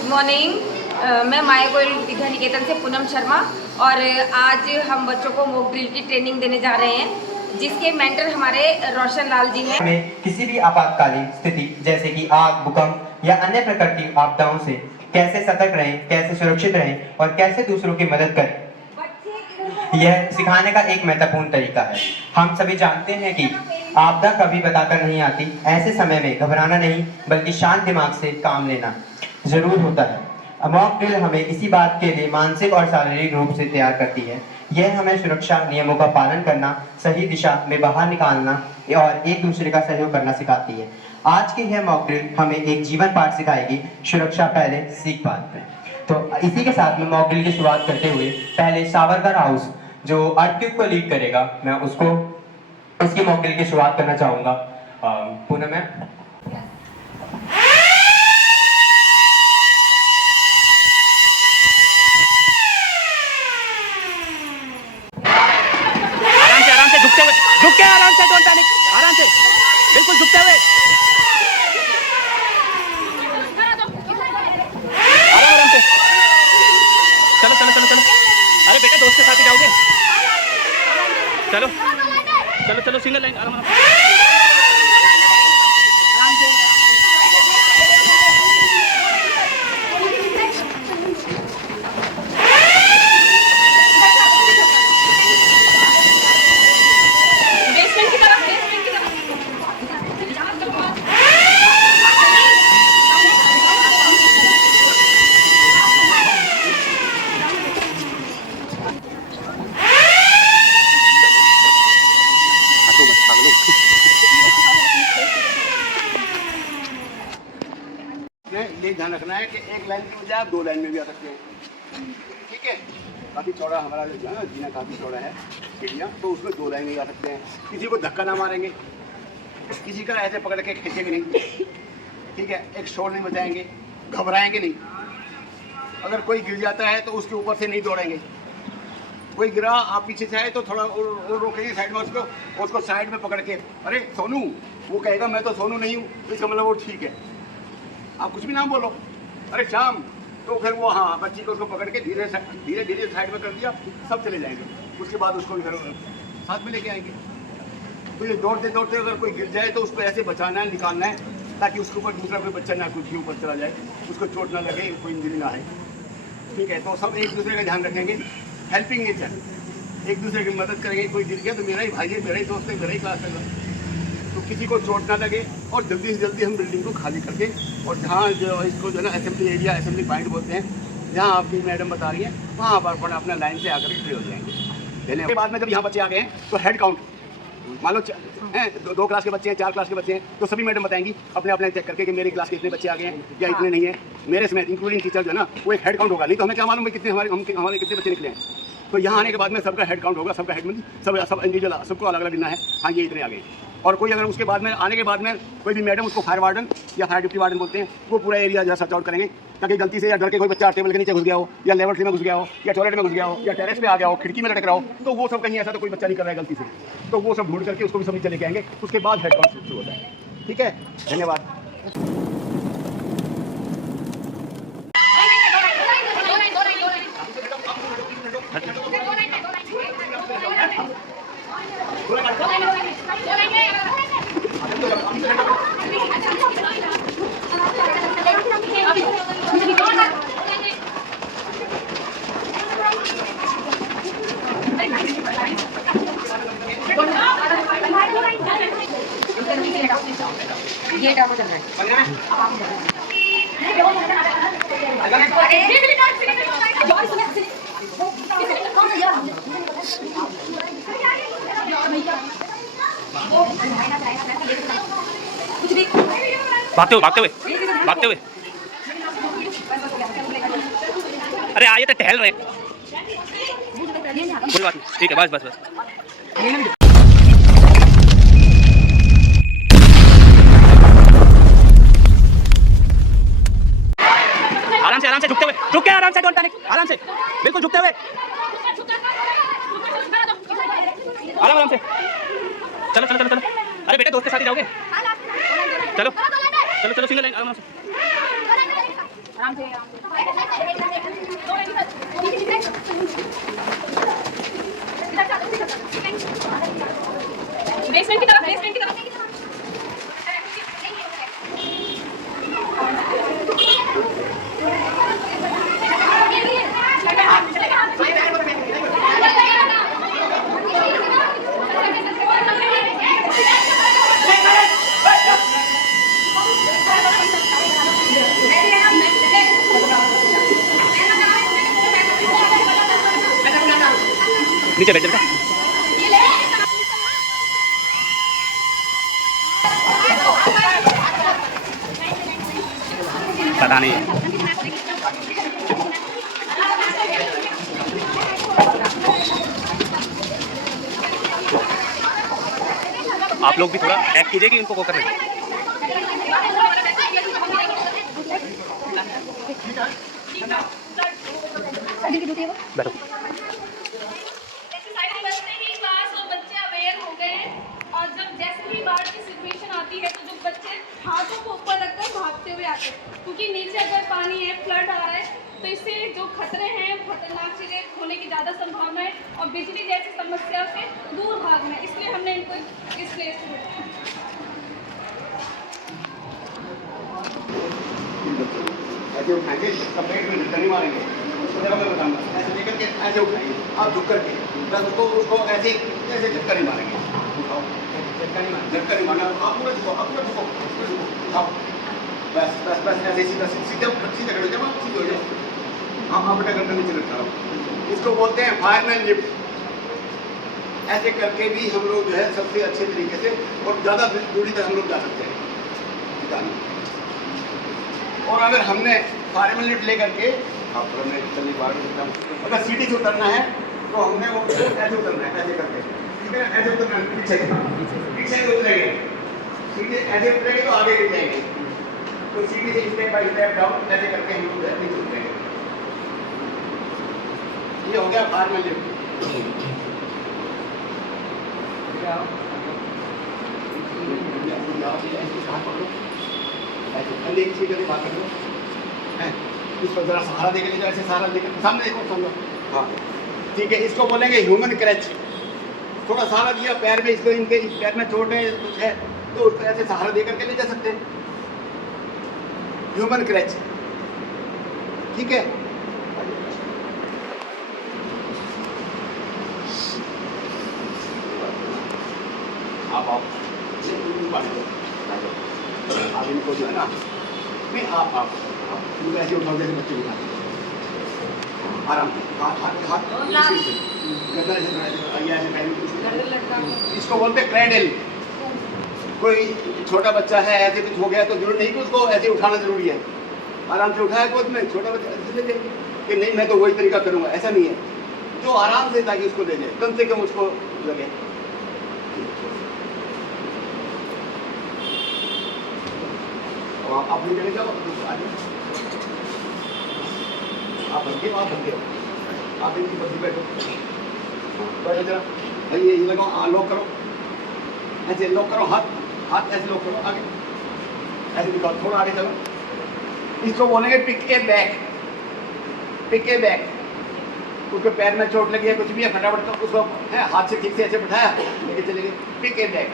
Good morning. मैं माया गोयल विद्या निकेतन से पूनम शर्मा और आज हम बच्चों को मॉक ड्रिल की ट्रेनिंग देने जा रहे हैं जिसके मेंटर हमारे रोशन लाल जी हैं। हमें किसी भी आपातकालीन स्थिति जैसे कि आग, भूकंप या अन्य प्रकार की आपदाओं से कैसे सतर्क रहें, कैसे सुरक्षित रहें और कैसे दूसरों की मदद करें, यह सिखाने का एक महत्वपूर्ण तरीका है। हम सभी जानते हैं कि आपदा कभी बताकर नहीं आती। ऐसे समय में घबराना नहीं बल्कि शांत दिमाग से काम लेना जरूर होता है। मॉक ड्रिल हमें इसी बात के लिए मानसिक और शारीरिक रूप से तैयार करती है। यह हमें सुरक्षा नियमों का पालन करना, सही दिशा में बाहर निकालना और एक दूसरे का सहयोग करना सिखाती है। आज की यह मॉक ड्रिल हमें एक जीवन पाठ सिखाएगी, सुरक्षा पहले सीख बाद में। तो इसी के साथ में मॉक ड्रिल की शुरुआत करते हुए पहले सावरकर हाउस जो अर्थक्वेक को लीड करेगा, मैं उसकी मॉक ड्रिल की शुरुआत करना चाहूँगा। पूनम मैम। झुक के आराम से, डोंट पैनिक, आराम से, बिल्कुल झुकते हुए, आराम से। चलो चलो चलो चलो, अरे बेटा दोस्त के साथ ही जाओगे, चलो चलो चलो, सिंगल लाइन, आराम आराम। ये ध्यान रखना है कि एक लाइन की बजाय आप दो लाइन में भी आ सकते हैं। ठीक है, काफ़ी चौड़ा हमारा जो है ना जीना काफ़ी चौड़ा है सीढ़ियाँ, तो उसमें दो लाइन में आ सकते हैं। किसी को धक्का ना मारेंगे, किसी का ऐसे पकड़ के खींचेंगे नहीं। ठीक है, एक शोर नहीं बजाएंगे, घबराएंगे नहीं। अगर कोई गिर जाता है तो उसके ऊपर से नहीं दौड़ेंगे। कोई गिरा, आप पीछे से आए तो थोड़ा और रोकेंगे साइड में उसको साइड में पकड़ के, अरे सोनू, वो कहेगा मैं तो सोनू नहीं हूँ, इसका मतलब वो ठीक है। आप कुछ भी नाम बोलो, अरे श्याम, तो फिर वो हाँ बच्ची को उसको पकड़ के धीरे धीरे साइड में कर दिया, सब चले जाएंगे। उसके बाद उसको भी फिर साथ में लेके आएंगे। तो ये दौड़ते दौड़ते अगर कोई गिर जाए तो उसको ऐसे बचाना है, निकालना है, ताकि उसके ऊपर दूसरा कोई बच्चा ना कुछ ही ऊपर चला जाए, उसको चोट ना लगे, कोई इंजरी ना आए। ठीक है, तो सब एक दूसरे का ध्यान रखेंगे। हेल्पिंग नेचर, एक दूसरे की मदद करेंगे। कोई गिर गया तो मेरा ही भाई है, मेरा ही दोस्त है, मेरा ही क्लास है, तो किसी को चोट ना लगे। और जल्दी से जल्दी हम बिल्डिंग को खाली करके, और जहाँ जो इसको जो है ना असेंबली एरिया, असेंबली पॉइंट बोलते हैं, जहाँ आपकी मैडम बता रही है, वहाँ पर अपना लाइन से आकर खड़े हो जाएंगे। देने के बाद में जब यहाँ बच्चे आ गए हैं तो हेड काउंट, मान लो दो क्लास के बच्चे हैं, 4 क्लास के बच्चे हैं, तो सभी मैडम बताएंगी अपने अपने चेक करके कि मेरी क्लास के इतने बच्चे आ गए हैं या इतने नहीं है, मेरे समेत इंक्लूडिंग टीचर जो है ना, वो एक हेड काउंट होगा। नहीं तो हमें क्या मालूम है कितने हमारे कितने बच्चे निकले हैं। तो यहाँ आने के बाद में सबका हेड काउंट होगा, सबका हेड मतलब सब इंडिविजुअल, सबको अलग अलग गिनना है, हाँ ये इतने आ गए। और कोई अगर उसके बाद में आने के बाद में कोई भी मैडम, उसको फायर वार्डन या फायर डिप्टी वार्डन बोलते हैं, वो पूरा एरिया जो है सर्च आउट करेंगे, ताकि गलती से या डर के कोई बच्चा टेबल के नीचे घुस गया हो, या लेवल में घुस गया हो, या टॉयलेट में घुस गया हो, या टेरेस पे आ गया हो, खिड़की में लटक रहा हो, तो वो सब कहीं ऐसा तो कोई बच्चा नहीं कर रहा है गलती से, तो वो सब ढूंढ करके उसको भी सब नीचे लेके आएंगे। उसके बाद हेड काउंट शुरू होता है। ठीक है, धन्यवाद। ये डालो चल रहा है। भागते हुए, अरे आइए तो टहल रहे, कोई बात नहीं, ठीक है, बस। आराम से झुक के आराम से, डोंट पैनिक, आराम से, बिल्कुल झुकते हुए, आराम से। चलो चलो चलो चलो, अरे बेटा दोस्त के साथ ही जाओगे, चलो चलो चलो, सिंगल लाइन, आराम से, आराम से बेसमेंट की तरफ नीचे बैठ जा बेटा। पता नहीं आप लोग भी थोड़ा एक्ट कीजिए कि इनको वो कर रहे हैं। बैठो। और जब जैसे ही बाढ़ की सिचुएशन आती है तो जो बच्चे हाथों को ऊपर रखकर भागते हुए आते हैं, क्योंकि नीचे अगर पानी है, फ्लड आ रहा है, तो इससे जो खतरे हैं, खतरनाक चीज़ें होने की ज़्यादा संभावना है और बिजली जैसी समस्या से दूर भागना है। इसलिए हमने इनको इस प्लेस पे ऐसे उठाएंगे, पेट में धक्का नहीं मारेंगे, उसको जरा मैं बताऊंगा, ऐसे लेकर के ऐसे उठाएंगे, आप झुक करके बस उसको ऐसे धक्का नहीं मारेंगे, उठाओ, धक्का नहीं मारना, आप पूरा झुको, उठाओ, बस ऐसे सीधा खड़े हो जाओ, सीधे हो जाओ, हाँ बेटा गर्दन नीचे रखा हो। इसको बोलते हैं फायरमैन लिफ्ट। ऐसे करके भी हम लोग जो है सबसे अच्छे तरीके से और ज़्यादा दूरी तक हम लोग जा सकते हैं। और अगर हमने फायरमैन लिफ्ट ले करके अगर सीढ़ी से उतरना है तो हमने वो ऐसे उतरना है, ऐसे करके, ठीक है, ऐसे उतरना है, पीछे उतरेंगे, सीढ़ी ऐसे उतरेंगे तो आगे गिर जाएंगे, तो सीढ़ी से स्टेप बाय स्टेप डाउन ऐसे करके हम लोग नीचे उतरेंगे। ये हो गया फायरमैन लिफ्ट। इस पर जरा सहारा देकर ले जाओ, ऐसे सहारा देकर सामने देखो, समझो, हाँ ठीक है। इसको बोलेंगे ह्यूमन क्रच। थोड़ा सहारा दिया पैर में, इसको इनके इस पैर में चोट है कुछ है तो उसको ऐसे सहारा देकर के ले जा सकते हैं, ह्यूमन क्रच, ठीक है। आप इनको जो है ना, नहीं आप ऐसे उठाओ जैसे बच्चे उठाते, आराम से हाथ इसको बोलते क्रेडल। कोई छोटा बच्चा है, ऐसे कुछ हो गया तो जरूर नहीं कि उसको ऐसे उठाना जरूरी है, आराम से उठाया गोद में, छोटा बच्चा ऐसे ले जाए कि नहीं मैं तो वही तरीका करूँगा, ऐसा नहीं है, जो आराम से ताकि उसको ले जाए, कम से कम उसको लगे। आप नहीं चले जाओ, आप बनके हो, आप इनकी बद्दी बैठो जरा भाई, ये लगाओ, लॉक करो, ऐसे लॉक करो, हाथ ऐसे लॉक करो, आगे ऐसे दिखाओ, थोड़ा आगे चलो। इसको बोलेंगे पिक ए बैक। उसके पैर में चोट लगी है, कुछ भी है, फटाफट तो उसको है हाथ से ठीक से ऐसे बैठाया, लेके चले गए, पिक ए बैक।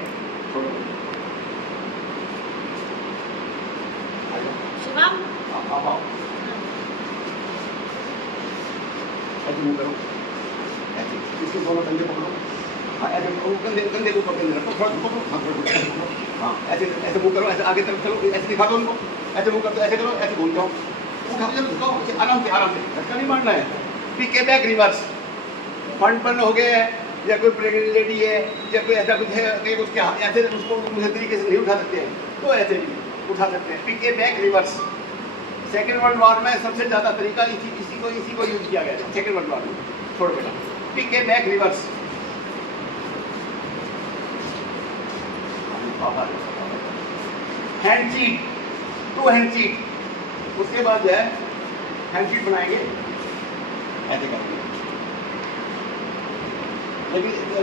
ऐसे मुँह करो, ऐसे इसके दोनों कंधे पकड़ो, हाँ ऐसे कंधे को पकड़ रखो, थोड़ा हाँ ऐसे मुँह करो, ऐसे आगे तरफ चलो, ऐसे दिखा दो उनको, ऐसे मुँह करो, ऐसे करो, ऐसे घूम जाओ, उठा चलो, झुकाओ, आराम से धक्का नहीं मारना है। Piggyback reverse. Fund बंद हो गए हैं या कोई प्रेगनेंट लेडी है या कोई ऐसा कुछ है कि उसके हाथ ऐसे उसको दूसरे तरीके से नहीं उठा सकते हैं तो ऐसे भी उठा सकते हैं। Piggyback reverse. Second world war में सबसे ज़्यादा तरीका इसी को यूज किया गया था, सेकेंड वर्ल्ड वॉर में। छोड़ बेटा, piggyback reverse. Hand cheat, 2 hand cheat. उसके बाद जो है हैंड चीट बनाएंगे, ऐसे करेंगे।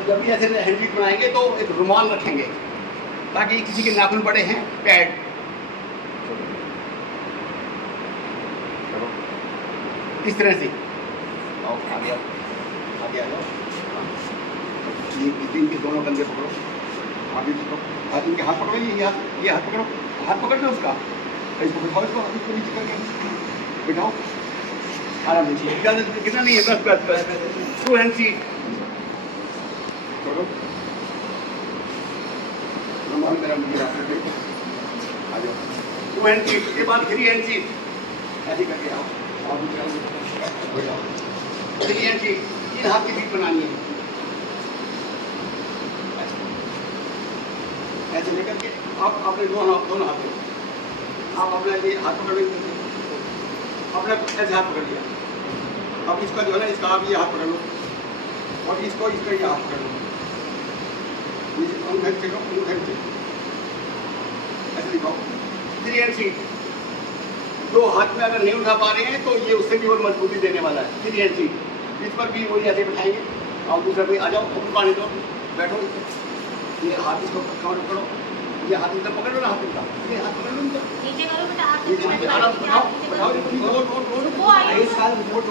जब भी ऐसे हैंड चीट बनाएंगे तो एक रुमाल रखेंगे ताकि किसी के नाखून बड़े हैं, पैड इस तरह से आओ, आगे आओ, आगे आ जाओ। ये इनके दोनों कंधे पकड़ो, आगे पकड़ो, हाथ इनके हाथ पकड़ो, ये हाथ पकड़ो, हाथ पकड़ लो उसका, इसको बिठाओ, इसको नीचे करके बिठाओ, आराम से, कितना नहीं है, बस 2 हैंड सीट छोड़ो, रुमाल मेरा मुझे रख दे, आ जाओ, 2 हैंड सीट, उसके बाद 3 हैंड सीट, ऐसे करके आओ, और बिठाओ, 3 हैंड सीट, 3 हाथ की सीट बनानी है, ऐसे लेकर के आप अपने दोनों हाथ में आप अपना ये हाथ पकड़ लीजिए, अपना ऐसे हाथ पकड़ लिया, अब इसका जो है ना, इसका आप ये हाथ पकड़ लो और इसका ये हाथ पकड़ लो, ऐसे दिखाओ, 3 हैंड सीट, 2 हाथ में अगर नहीं उठा पा रहे हैं तो ये उससे भी और मजबूती देने वाला है, 3 हैंड सीट, इस पर भी वही ऐसे बैठाएंगे और दूसरा भी आ जाओ, पानी दो, बैठो, ये हाथ इसको कमर पकड़ो, ये हाथ इधर पकड़ लो ना, हाथ इधर, ये हाथ पकड़ लो इधर, नीचे करो बेटा, हाथ नीचे आराम से उठाओ,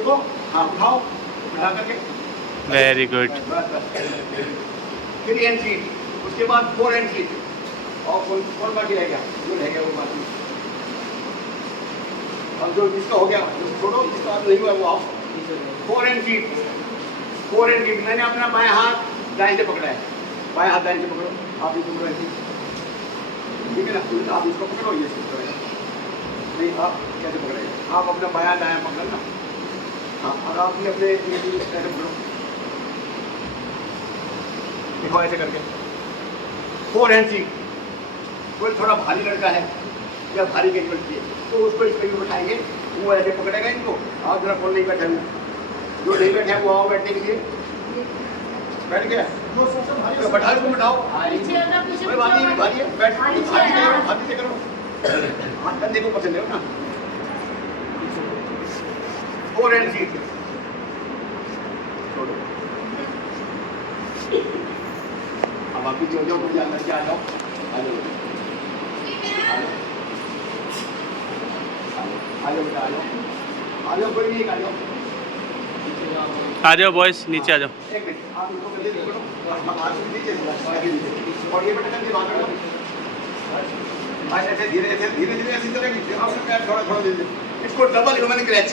उठाओ, हाँ उठाओ, उठा करके, वेरी गुड। बस 3 हैंड सीट, उसके बाद 4 हैंड सीट, और कौन बाकी रह गया, जो रह गया वो बाकी, अब जो जिसका हो गया उसको छोड़ो, जिसका नहीं हुआ वो आओ, 4 हैंड सीट, 4 हैंड सीट, मैंने अपना बायां हाथ दाएं से पकड़ा है, बायां हाथ दाएं से पकड़ो, आप इसको पकड़ो ऐसे, ठीक है ना, आप इसको पकड़ो, ये इसको पकड़ेगा, नहीं आप कैसे पकड़ेगा, आप अपना बायां दायां पकड़ना, हाँ, और आप भी अपने ऐसे पकड़ो, देखो ऐसे करके, 4 हैंड सीट, कोई थोड़ा भारी लड़का है या भारी गेंद लड़की है तो उसको इस पर उठाएंगे, वो ऐसे पकड़ेगा इनको, और जरा कौन नहीं बैठा, जो नहीं बैठे वो आओ बैठने के लिए, बैठ गया, बैठाओ इसको, बैठाओ, कोई बात नहीं, भारी है, बैठ, हाथ से करो, हाथ कंधे को पसंद है ना, 4 हैंड सीट, छोड़ो, अब आप पीछे हो जाओ, मुझे अंदर से आ जाओ, आ जाओ, आ जाओ बेटा, आ जाओ, कोई नहीं, आ जाओ, आ जाओ बॉयज, नीचे आ जाओ। एक मिनट, आप इसको कंधे पकड़ो, हाथ नीचे और ये बेटा कंधे बाहर करो, ऐसे धीरे धीरे ऐसे चलेगी, आपने पैर थोड़ा थोड़ा दे दे, इसको डबल ह्यूमन क्रैच,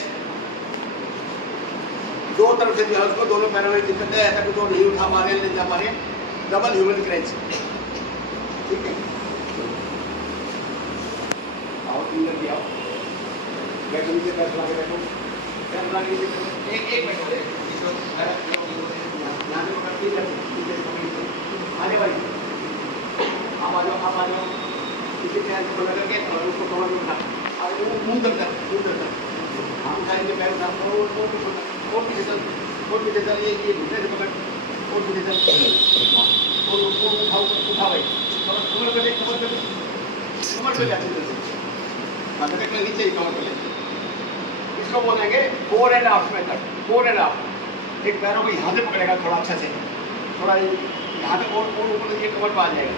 2 तरफ से जो है उसको दोनों पैरों में दिक्कत है, ऐसा कुछ और नहीं उठा पा रहे हैं, ले जा पा रहे हैं, डबल ह्यूमन क्रैच, ठीक है, आओ अंदर भी आओ, बैठो नीचे, पैर लगा के बैठो, पैर लगा के नीचे, एक बैठो, यहाँ से पकड़ती है, आने वाली, आप आ जाओ, इसे पैर को लगा करके और उसको कमर में उठा, और वो मुंह तक हम उठाएंगे, पैर उठा, और पीछे चल, ये घुटने से पकड़, और पीछे चल, और उठा भाई, कमर पे ले, अच्छी तरह से, नीचे ही कमर पे ले, इसको बोलेंगे 4 and half method, 4 and half, एक पैरों को यहाँ से पकड़ेगा थोड़ा अच्छा से, थोड़ा यहाँ पे और ऊपर ये कमर पे आ जाएगा,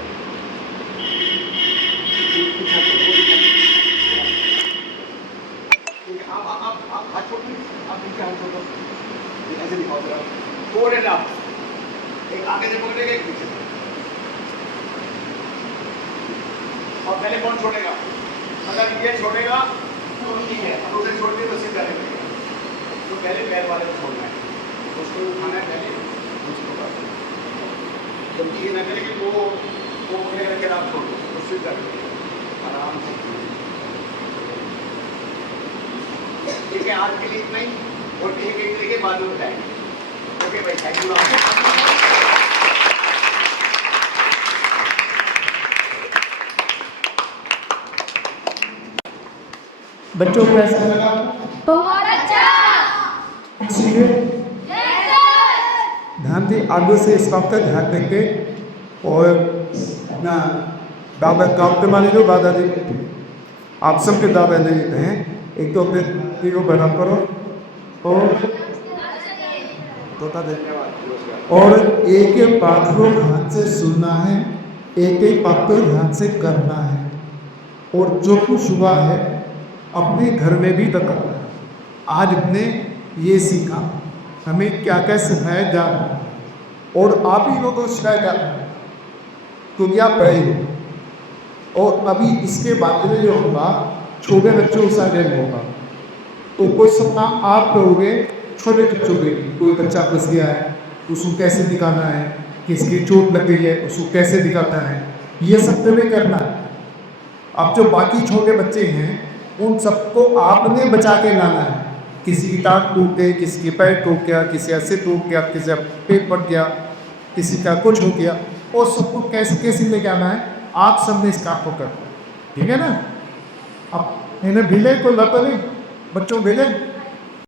आप हाथ छोड़ दो, आप नीचे हाथ छोड़ दो, ऐसे दिखाओ जरा, 4 एंड हाफ, एक आगे से पकड़ेगा, एक पीछे से, और पहले कौन छोड़ेगा, अगर ये छोड़ेगा तो ठीक है, और उसे छोड़ के तो सीधा रहेगा, तो पहले पैर वाले को छोड़ना है, उसको उठाना है पहले, उसको जब ये ना करेंगे वो पकड़ेगा कि आप छोड़ दो, तो सीधा रहेगा, आराम से, ठीक है, आज के लिए इतना ही, और ठीक है, बाद में बताएंगे, ओके भाई, थैंक यू। बच्चों को कैसा लगा? बहुत अच्छा। ठीक है, ध्यान दें, आगे से इस बात का ध्यान रखें और ना दादा कांपते माने जो दादाजी आप सबके दादा दे देते हैं, एक तो अपने को बना करो और और एक एक बात को ध्यान से सुनना है, एक एक बात को ध्यान से करना है, और जो कुछ हुआ है अपने घर में भी करना है। आज अपने ये सीखा, हमें क्या क्या सिखाया जा रहा है और आप ही लोगों को सिखाया जा रहा है क्योंकि आप पढ़े हो। और अभी इसके बाद में जो होगा छोटे बच्चों का गेम होगा, तो कोई सपना आप करोगे छोटे बच्चों के, कोई बच्चा फंस गया है उसको कैसे दिखाना है, किसकी चोट लग गई है उसको कैसे दिखाना है, ये सब तुम्हें करना है। अब जो बाकी छोटे बच्चे हैं उन सबको आपने बचा के लाना है। किसी की टांग टूट गई, किसी की पैर टूट गया, किसी ऐसे टूट गया, किसी का पेट फट गया, किसी का कुछ हो गया, और सबको कैसे कैसे लेके आना है आप सब ने इस काम को कर, ठीक है ना। अब इन्हें भिले को लता नहीं, बच्चों भिले